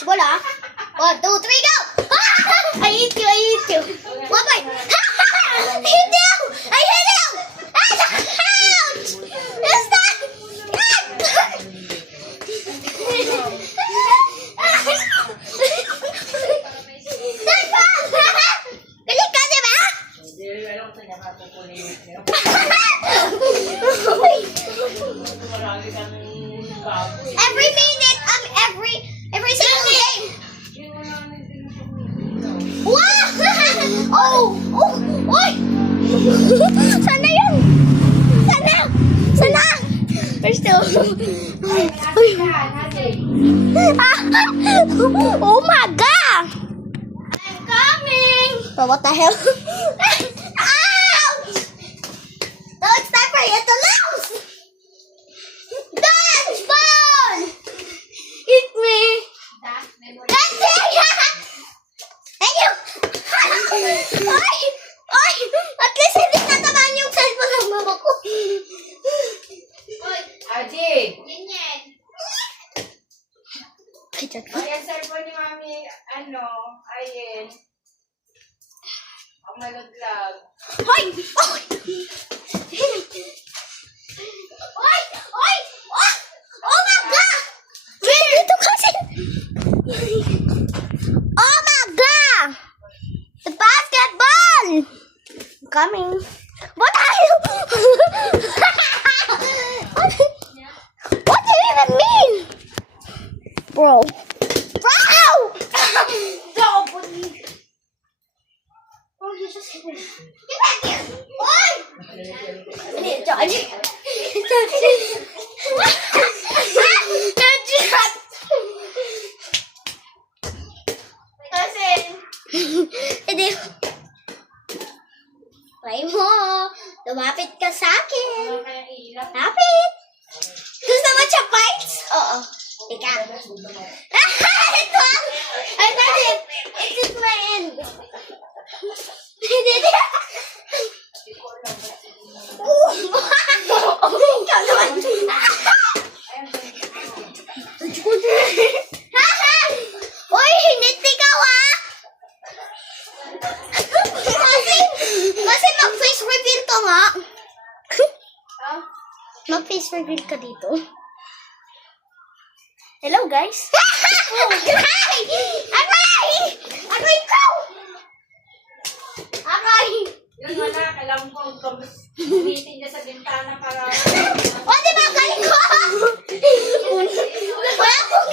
Let's go lah. 1, 2, 3, go! I hit you, I hit you. One more. I hit you! I hit you! Ouch! What's that? Galing ka, di ba? Every minute, every single game. Wow! Oy! Sana yun? Sana? There's still... Oh my God! I'm coming! But what the hell? Ouch! No, it's time for you to lose! Dodge ball! Hit me! That's it! Thank you! Oy! At least hindi natamaan yung cellphone ng mama ko. Aji! Ganyan. Ayan, cellphone ni Mami, ayin. Ang malaglag. Hoy! Oy! Oy! Oy! Oh my God! Dito kasi! Oh my God! The basketball! I'm coming. What are you? What do you even mean? Bro! Go, buddy! Oh, you just hit me. Get back here! Oy! I need a dodge. Hindi. Try mo. Lumapit ka sa akin. Lapit. Gusto mo chocolates? Oo. Teka. Ito. Ito. It's in my end. Hindi. Ikaw naman. Uy, hinit ikaw Kasi mag-face reveal ka nga. Mag-face reveal ka dito. Hello, guys. Aray! Aray ko! Aray! Yun wala, kailangan ko gumitin niya sa bintana para... O, di ba? Galing ko! Wala akong